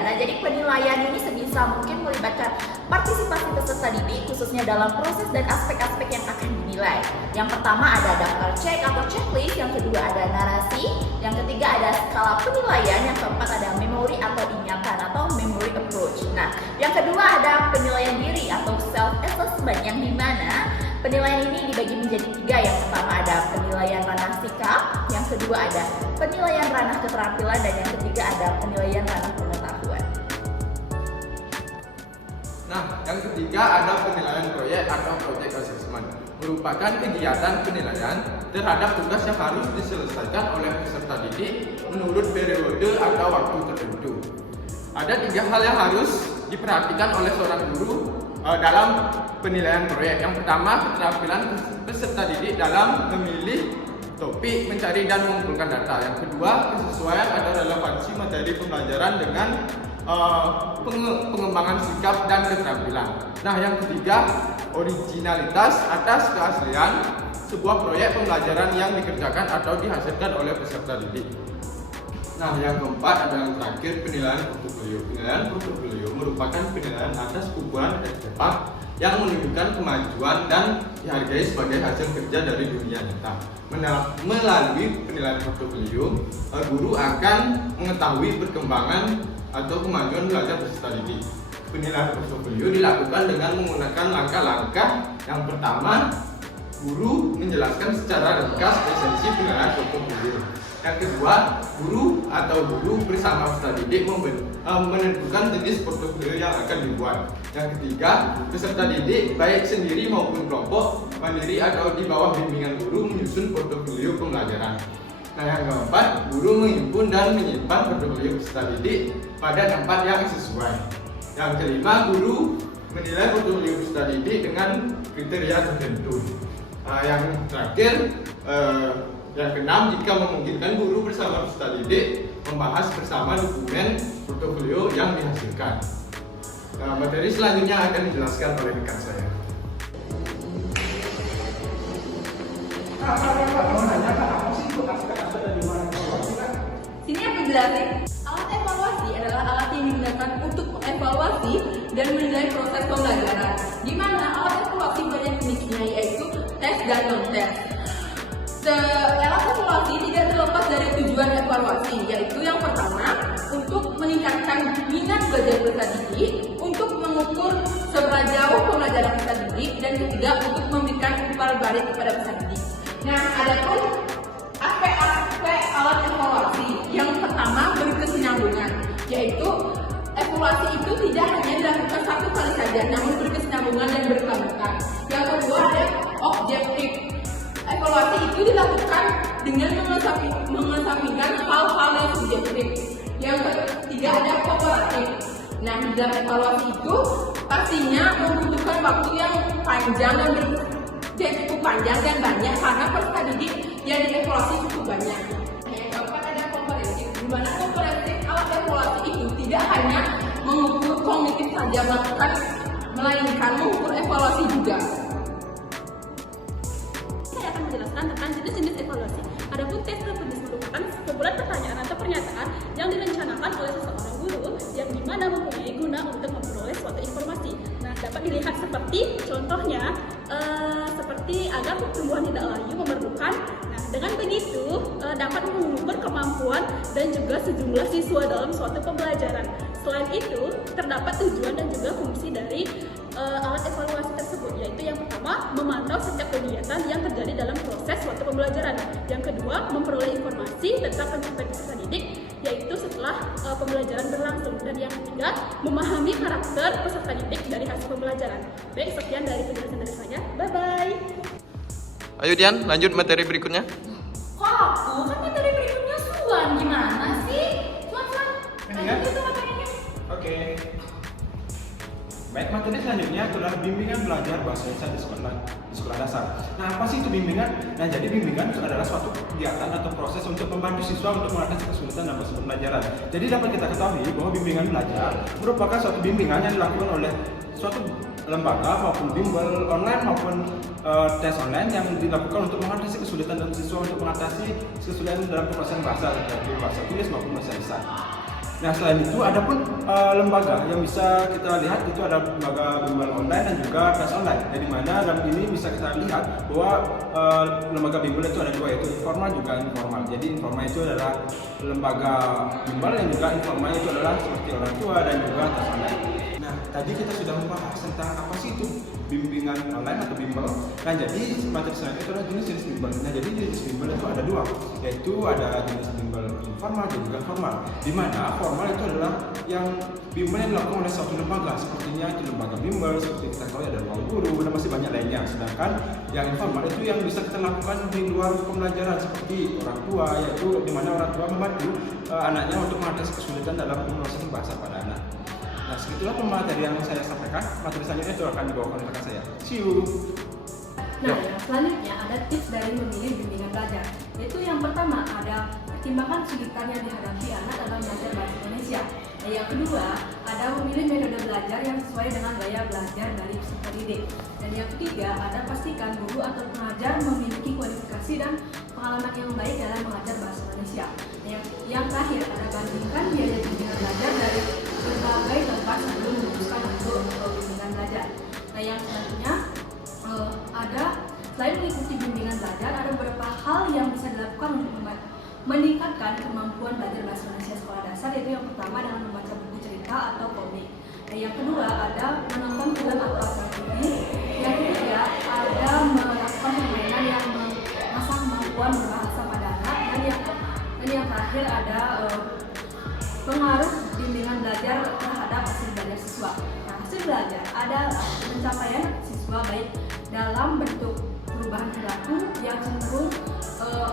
Nah, jadi penilaian ini sebisa mungkin melibatkan partisipasi peserta didik khususnya dalam proses dan aspek-aspek yang akan dinilai. Yang pertama ada daftar cek atau checklist, yang kedua ada narasi, yang ketiga ada skala penilaian, yang keempat ada memori atau ingatan atau memory approach. Nah, yang kedua ada penilaian diri atau self assessment, yang dimana penilaian ini dibagi menjadi tiga. Yang pertama ada penilaian ranah sikap, yang kedua ada penilaian ranah keterampilan, dan yang ketiga ada penilaian ranah pengetahuan. Nah, yang ketiga ada penilaian proyek atau project assessment, merupakan kegiatan penilaian terhadap tugas yang harus diselesaikan oleh peserta didik menurut periode atau waktu tertentu. Ada tiga hal yang harus diperhatikan oleh seorang guru dalam penilaian proyek. Yang pertama, keterampilan peserta didik dalam memilih topik, mencari dan mengumpulkan data. Yang kedua, kesesuaian atau relevansi materi pembelajaran dengan pengembangan sikap dan keterampilan. Nah, yang ketiga, originalitas atas keaslian sebuah proyek pembelajaran yang dikerjakan atau dihasilkan oleh peserta didik. Nah, yang keempat ada yang terakhir, penilaian portofolio. Penilaian portofolio merupakan penilaian atas ukuran SPK yang menunjukkan kemajuan dan dihargai sebagai hasil kerja dari dunia nyata. Melalui penilaian portofolio, guru akan mengetahui perkembangan atau kemajuan belajar peserta didik. Penilaian portofolio dilakukan dengan menggunakan langkah-langkah. Yang pertama, guru menjelaskan secara ringkas esensi penilaian portofolio. Yang kedua, guru bersama peserta didik menentukan jenis portofolio yang akan dibuat. Yang ketiga, peserta didik baik sendiri maupun kelompok, mandiri atau di bawah bimbingan guru menyusun portofolio pembelajaran. Nah, yang keempat, guru menghimpun dan menyimpan portofolio peserta didik pada tempat yang sesuai. Yang kelima, guru menilai portofolio peserta didik dengan kriteria tertentu. Yang terakhir, yang keenam, jika memungkinkan guru bersama peserta didik membahas bersama dokumen portofolio yang dihasilkan. Materi selanjutnya akan dijelaskan oleh rekan saya. Mau nanya apa sih itu aspek-aspek dari mana evaluasi kan? Sini aku jelasin. Alat evaluasi adalah alat yang digunakan untuk mengevaluasi dan menilai proses pembelajaran. Di mana alat evaluasi banyak jenisnya, yaitu tes dan non-tes. Alat evaluasi tidak terlepas dari tujuan evaluasi, yaitu yang pertama untuk meningkatkan minat belajar peserta didik, untuk mengukur seberapa jauh pembelajaran peserta didik, dan ketiga untuk memberikan impal balik kepada peserta didik. Nah, adapun aspek-aspek alat evaluasi, yang pertama berkesinambungan, yaitu evaluasi itu tidak hanya dilakukan satu kali saja, namun berkesinambungan dan berkelanjutan. Yang kedua ada objektif. Evaluasi itu dilakukan dengan mengesampingkan hal-hal yang subjektif. Yang ketiga ada komparatif. Nah, dalam evaluasi itu pastinya membutuhkan waktu yang panjang dan cukup panjang dan banyak karena peserta didik yang dievaluasi cukup banyak. Yang keempat ada komparatif. Di mana komparatif alat evaluasi itu tidak hanya mengukur kognitif saja melainkan mengukur evaluasi juga. Menjelaskan tentang jenis-jenis evaluasi. Adapun tes tertulis merupakan kumpulan pertanyaan atau pernyataan yang direncanakan oleh seseorang guru yang dimana mempunyai guna untuk memperoleh suatu informasi. Nah, dapat dilihat seperti contohnya seperti agar pertumbuhan tidak layu memerlukan. Nah, dengan begitu dapat mengukur kemampuan dan juga sejumlah siswa dalam suatu pembelajaran. Selain itu, terdapat tujuan dan juga fungsi dari alat evaluasi tersebut, yaitu yang pertama, memantau setiap kegiatan yang terjadi dalam proses suatu pembelajaran. Yang kedua, memperoleh informasi tentang pencapaian peserta didik, yaitu setelah pembelajaran berlangsung. Dan yang ketiga, memahami karakter peserta didik dari hasil pembelajaran. Baik, sekian dari penjelasan dari saya. Bye-bye. Ayo Dian, lanjut materi berikutnya. Kok aku? Kan materi berikutnya Suan, gimana sih? Suan, lanjut itu materinya. Oke. Baik, materi selanjutnya adalah bimbingan belajar bahasa Indonesia di sekolah dasar. Nah, apa sih itu bimbingan? Nah, jadi bimbingan itu adalah suatu kegiatan atau proses untuk membantu siswa untuk mengatasi kesulitan dalam proses pembelajaran. Jadi dapat kita ketahui bahwa bimbingan belajar merupakan suatu bimbingan yang dilakukan oleh suatu lembaga maupun bimbel online maupun tes online yang dilakukan untuk mengatasi kesulitan dalam siswa untuk mengatasi kesulitan dalam proses bahasa, baik bahasa tulis maupun bahasa lisan. Nah selain itu ada pun lembaga yang bisa kita lihat itu ada lembaga bimbel online dan juga kelas online. Jadi mana dalam ini bisa kita lihat bahwa lembaga bimbel itu ada dua, yaitu informal juga informal. Jadi informal itu adalah lembaga bimbel yang juga informal itu adalah seperti orang tua dan juga kelas online. Nah tadi kita sudah membahas tentang apa sih itu bimbingan online atau bimbel. Nah jadi materi selanjutnya itu adalah jenis-jenis bimbel. Nah jadi jenis bimbel itu ada dua, yaitu ada jenis bimbel informal dan juga formal. Di mana formal itu adalah yang bimbel yang dilakukan oleh suatu lembaga, sepertinya itu lembaga bimbel, seperti kita tahu ada ruang guru dan masih banyak lainnya. Sedangkan yang informal itu yang bisa kita lakukan di luar pembelajaran, seperti orang tua, yaitu di mana orang tua membantu anaknya untuk mengatasi kesulitan dalam penguasaan bahasa pada anak. Nah, segitulah pemateri yang saya sampaikan. Materi selanjutnya itu akan dibawakan oleh rekan saya. See you. Nah, yang selanjutnya ada tips dari memilih bimbingan belajar. Yaitu yang pertama ada pertimbangan kesulitan yang dihadapi anak dalam belajar bahasa Indonesia. Dan yang kedua ada memilih metode belajar yang sesuai dengan gaya belajar dari peserta didik. Dan yang ketiga ada pastikan guru atau pengajar memiliki kualifikasi dan pengalaman yang baik dalam mengajar bahasa Indonesia. Dan yang terakhir ada bandingkan biaya bimbingan belajar dari berbagai tempat sebelum memutuskan untuk bimbingan belajar. Nah, yang selanjutnya ada selain mengikuti bimbingan belajar, ada beberapa hal yang bisa dilakukan untuk meningkatkan kemampuan belajar bahasa Indonesia sekolah dasar, yaitu yang pertama dengan membaca buku cerita atau komik. Dan yang kedua ada menonton film atau acara TV. Yang ketiga ada melakukan permainan yang mengasah kemampuan berbahasa pada anak. Dan yang terakhir ada pengaruh bimbingan belajar terhadap hasil belajar siswa. Nah, hasil belajar adalah pencapaian siswa baik dalam bentuk perubahan perilaku yang cenderung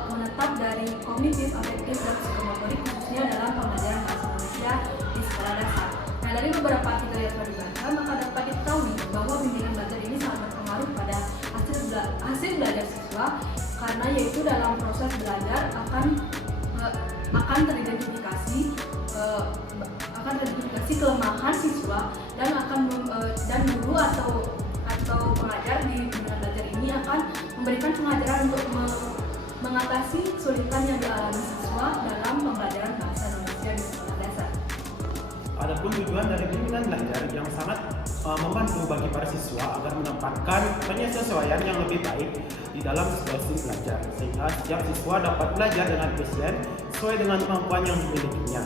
menetap dari kognitif, afektif, dan psikomotorik, khususnya dalam pembelajaran bahasa Indonesia di sekolah dasar. Nah, dari beberapa artikel yang telah dibaca, maka dapat diketahui bahwa bimbingan belajar ini sangat berpengaruh pada hasil belajar siswa, karena yaitu dalam proses belajar akan teridentifikasi kelemahan siswa dan guru atau pengajar di bimbingan belajar ini akan memberikan pengajaran untuk mengatasi kesulitan yang dialami siswa dalam pembelajaran bahasa Indonesia di sekolah dasar. Adapun tujuan dari bimbingan belajar yang sangat membantu bagi para siswa agar mendapatkan penyesuaian yang lebih baik di dalam situasi belajar, sehingga setiap siswa dapat belajar dengan efisien sesuai dengan kemampuan yang dimilikinya.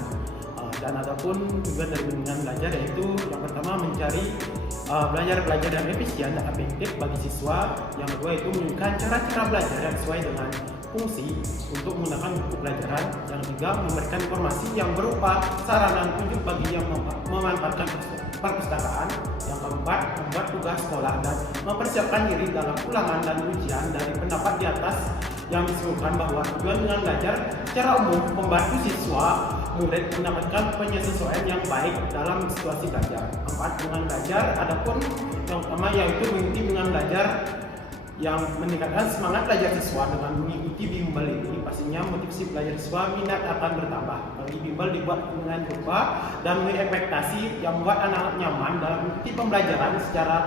Dan adapun tujuan dari bimbingan belajar yaitu yang pertama mencari belajar yang efisien dan efektif bagi siswa. Yang kedua itu menunjukkan cara-cara belajar yang sesuai dengan fungsi untuk menggunakan buku pelajaran. Yang ketiga memberikan informasi yang berupa saran dan tunjuk bagi yang memanfaatkan perpustakaan. Yang keempat membuat tugas sekolah dan mempersiapkan diri dalam ulangan dan ujian. Dari pendapat di atas yang disebutkan bahwa tujuan dengan belajar secara umum membantu siswa murid mendapatkan penyesuaian yang baik dalam situasi belajar. Empat, dengan belajar adapun yang pertama yaitu mengikuti dengan belajar yang meningkatkan semangat belajar siswa. Dengan mengikuti bimbel ini pastinya motivasi belajar siswa minat akan bertambah. Bagi bimbel dibuat dengan rupa dan ekspektasi yang membuat anak nyaman dalam mengikuti pembelajaran secara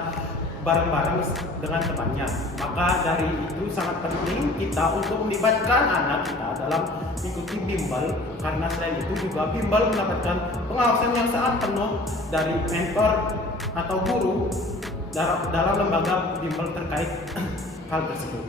bareng-bareng dengan temannya. Maka dari itu sangat penting kita untuk melibatkan anak kita dalam mengikuti bimbel, karena selain itu juga bimbel mendapatkan pengawasan yang sangat penuh dari mentor atau guru dalam lembaga bimbel terkait hal tersebut.